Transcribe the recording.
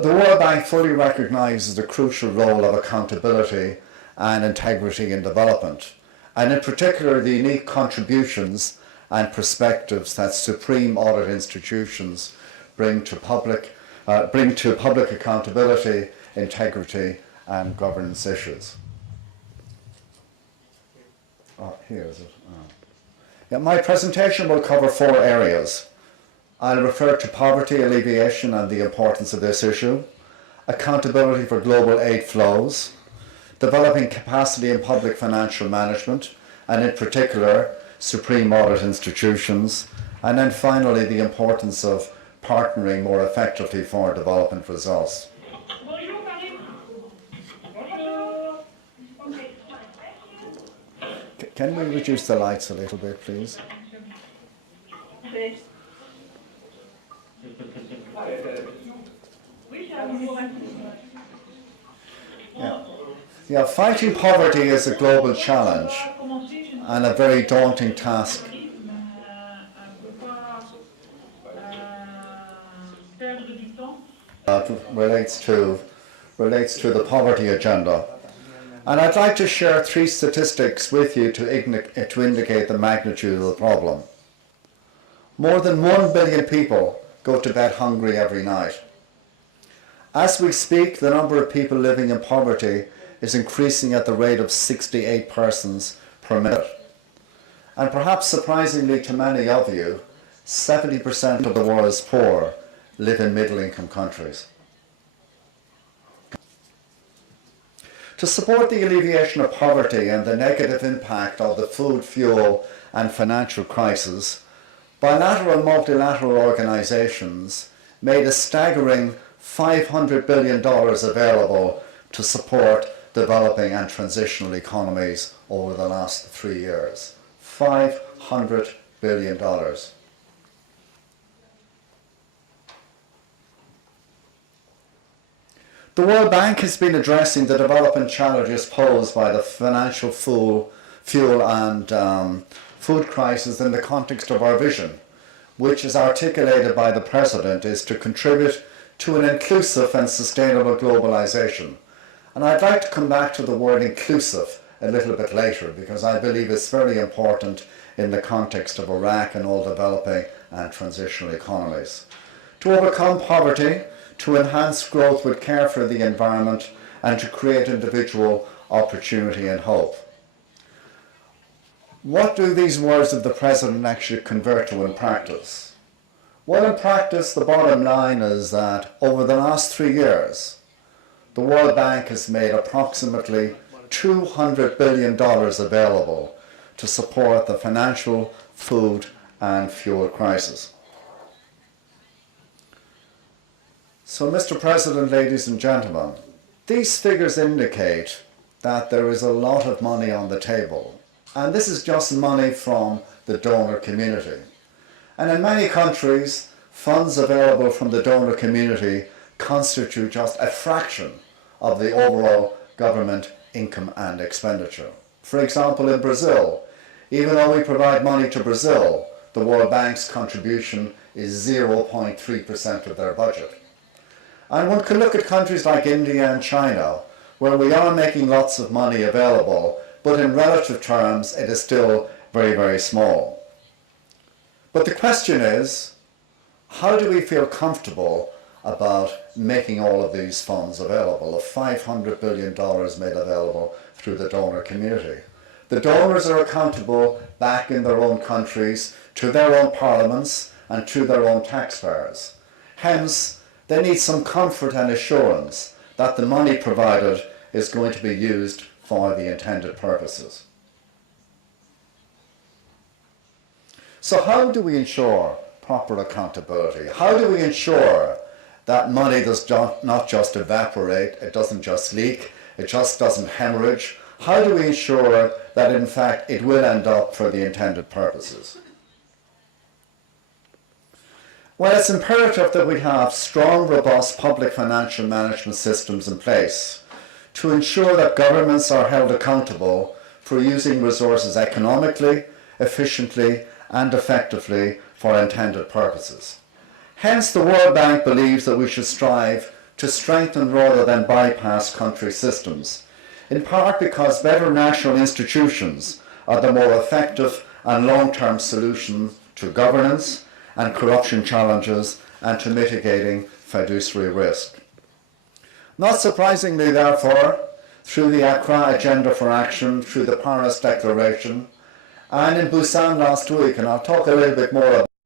The World Bank fully recognises the crucial role of accountability and integrity in development, and in particular the unique contributions and perspectives that supreme audit institutions bring to public accountability, integrity and governance issues. Here is it. Yeah, my presentation will cover 4 areas. I'll refer to poverty alleviation and the importance of this issue, accountability for global aid flows, developing capacity in public financial management, and in particular, supreme audit institutions, and then finally the importance of partnering more effectively for development results. Can we reduce the lights a little bit, please? Yeah, fighting poverty is a global challenge and a very daunting task. Relates to the poverty agenda. And I'd like to share 3 statistics with you to indicate the magnitude of the problem. More than 1 billion people go to bed hungry every night. As we speak, the number of people living in poverty is increasing at the rate of 68 persons per minute. And perhaps surprisingly to many of you, 70% of the world's poor live in middle-income countries. To support the alleviation of poverty and the negative impact of the food, fuel and financial crisis, bilateral and multilateral organisations made a staggering $500 billion available to support developing and transitional economies over the last 3 years. $500 billion. The World Bank has been addressing the development challenges posed by the financial fuel and food crisis in the context of our vision, which is articulated by the President, is to contribute to an inclusive and sustainable globalization. And I'd like to come back to the word inclusive a little bit later because I believe it's very important in the context of Iraq and all developing and transitional economies. To overcome poverty, to enhance growth with care for the environment, and to create individual opportunity and hope. What do these words of the President actually convert to in practice? Well, in practice, the bottom line is that over the last 3 years, the World Bank has made approximately $200 billion available to support the financial, food, and fuel crisis. So, Mr. President, ladies and gentlemen, these figures indicate that there is a lot of money on the table. And this is just money from the donor community. And in many countries, funds available from the donor community constitute just a fraction of the overall government income and expenditure. For example, in Brazil, even though we provide money to Brazil, the World Bank's contribution is 0.3% of their budget. And one can look at countries like India and China, where we are making lots of money available, but in relative terms it is still very, very small. But the question is, how do we feel comfortable about making all of these funds available, of $500 billion made available through the donor community? The donors are accountable back in their own countries to their own parliaments and to their own taxpayers. Hence, they need some comfort and assurance that the money provided is going to be used for the intended purposes. So how do we ensure proper accountability? How do we ensure that money does not just evaporate, it doesn't just leak, it just doesn't hemorrhage? How do we ensure that in fact it will end up for the intended purposes? Well, it's imperative that we have strong, robust public financial management systems in place to ensure that governments are held accountable for using resources economically, efficiently, and effectively for intended purposes. Hence, the World Bank believes that we should strive to strengthen rather than bypass country systems, in part because better national institutions are the more effective and long-term solution to governance and corruption challenges and to mitigating fiduciary risk. Not surprisingly, therefore, through the Accra Agenda for Action, through the Paris Declaration, and in Busan last week, and I'll talk a little bit more about